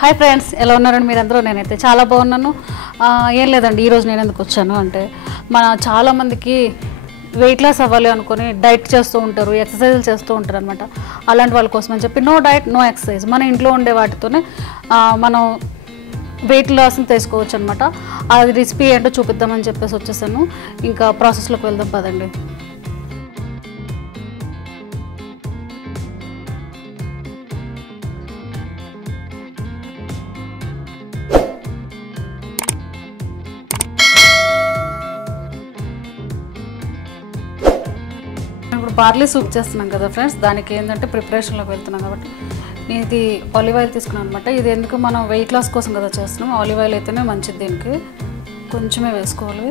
Hi friends, ఎలా ఉన్నారండి మీరందరూ? నేనైతే చాలా బాగున్నాను. ఏం లేదండి, ఈరోజు నేను ఎందుకు వచ్చాను అంటే చాలామందికి వెయిట్ లాస్ అవ్వాలి అనుకుని డైట్ చేస్తూ ఉంటారు, ఎక్సర్సైజులు చేస్తూ ఉంటారు అనమాట. అలాంటి వాళ్ళ కోసం అని చెప్పి నో డైట్ నో ఎక్సర్సైజ్, మన ఇంట్లో ఉండే వాటితోనే మనం వెయిట్ లాస్ని తీసుకోవచ్చు అనమాట. అది రెసిపీ ఏంటో చూపిద్దామని చెప్పేసి వచ్చేసాను. ఇంకా ప్రాసెస్లోకి వెళ్దాం పదండి. ఇప్పుడు బార్లీ సూప్ చేస్తున్నాం కదా ఫ్రెండ్స్, దానికి ఏంటంటే ప్రిపరేషన్లోకి వెళ్తున్నాం కాబట్టి నేను ఇది ఆలివ్ ఆయిల్ తీసుకున్నాను అనమాట. ఇది ఎందుకు మనం వెయిట్ లాస్ కోసం కదా చేస్తున్నాం, ఆలివ్ ఆయిల్ అయితేనే మంచిది. దీనికి కొంచెమే వేసుకోవాలి.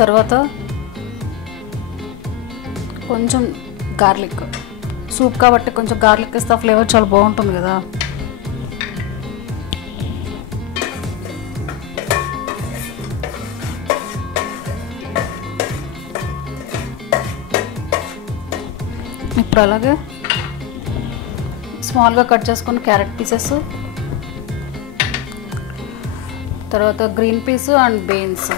తర్వాత కొంచెం గార్లిక్, సూప్ కాబట్టి కొంచెం గార్లిక్ ఇస్తే ఫ్లేవర్ చాలా బాగుంటుంది కదా. ఇప్పుడు అలాగే స్మాల్గా కట్ చేసుకున్న క్యారెట్ పీసెస్, తర్వాత గ్రీన్ పీస్ అండ్ బీన్స్,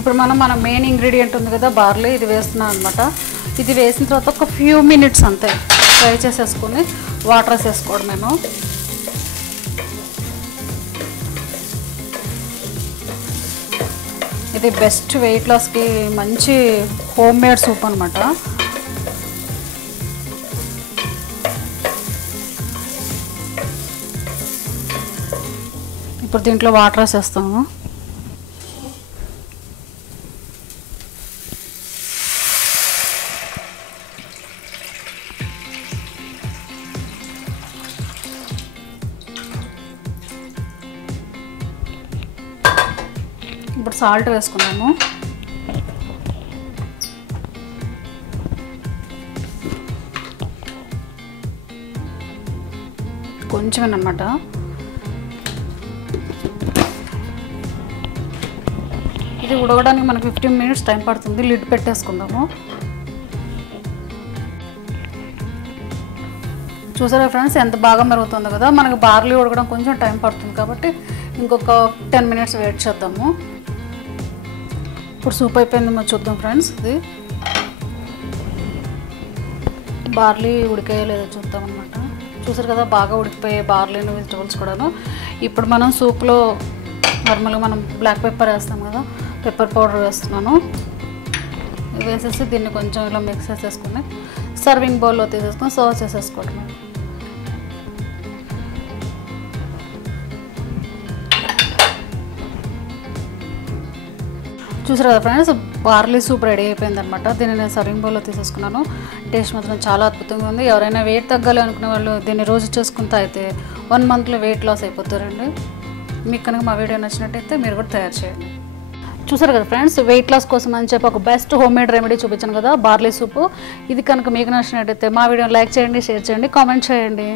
ఇప్పుడు మన మెయిన్ ఇంగ్రీడియంట్ ఉంది కదా బార్లీ, ఇది వేస్తున్నాం అనమాట. ఇది వేసిన తర్వాత ఒక ఫ్యూ మినిట్స్ అంతే ఫ్రై చేసేసుకొని వాటర్ వేసేసుకోవడం. నేను ఇది బెస్ట్ వెయిట్ లాస్కి మంచి హోమ్ మేడ్ సూప్ అనమాట. ఇప్పుడు దీంట్లో వాటర్ వేసేస్తాము. ఇప్పుడు సాల్ట్ వేసుకున్నాము. కొంచెమేనమాట. ఇది ఉడకడానికి మనకు 15 మినిట్స్ టైం పడుతుంది. లిడ్ పెట్టేసుకుందాము. చూసారా ఫ్రెండ్స్ ఎంత బాగా మరుగుతుందో కదా. మనకు బార్లీ ఉడకడం కొంచెం టైం పడుతుంది కాబట్టి ఇంకొక 10 మినిట్స్ వెయిట్ చేద్దాము. ఇప్పుడు సూప్ అయిపోయింది, చూద్దాం ఫ్రెండ్స్. ఇది బార్లీ ఉడికాయో లేదో చూద్దాం అనమాట. చూసారు కదా బాగా ఉడికిపోయాయి బార్లీని, వెజిటబుల్స్ కూడాను. ఇప్పుడు మనం సూప్లో నార్మల్గా మనం బ్లాక్ పెప్పర్ వేస్తాం కదా, పెప్పర్ పౌడర్ వేస్తున్నాను. వేసేసి దీన్ని కొంచెం ఇలా మిక్స్ చేసేసుకుని సర్వింగ్ బౌల్లో తీసేసుకొని సర్వ్ చేసేసుకోవడం. చూసారు కదా ఫ్రెండ్స్, బార్లీ సూప్ రెడీ అయిపోయింది అనమాట. దీన్ని నేను సర్వింగ్ బౌల్లో తీసేసుకున్నాను. టేస్ట్ మాత్రం చాలా అద్భుతంగా ఉంది. ఎవరైనా వెయిట్ తగ్గాలి అనుకునే వాళ్ళు దీన్ని రోజు చేసుకుంటా అయితే 1 మంత్లో వెయిట్ లాస్ అయిపోతారండి. మీకు కనుక మా వీడియో నచ్చినట్టయితే మీరు కూడా తయారు చేయండి. చూసారు కదా ఫ్రెండ్స్, వెయిట్ లాస్ కోసం అని చెప్పి ఒక బెస్ట్ హోమ్ మేడ్ రెమెడీ చూపించాను కదా బార్లీ సూపు. ఇది కనుక మీకు నచ్చినట్టయితే మా వీడియోని లైక్ చేయండి, షేర్ చేయండి, కామెంట్ చేయండి.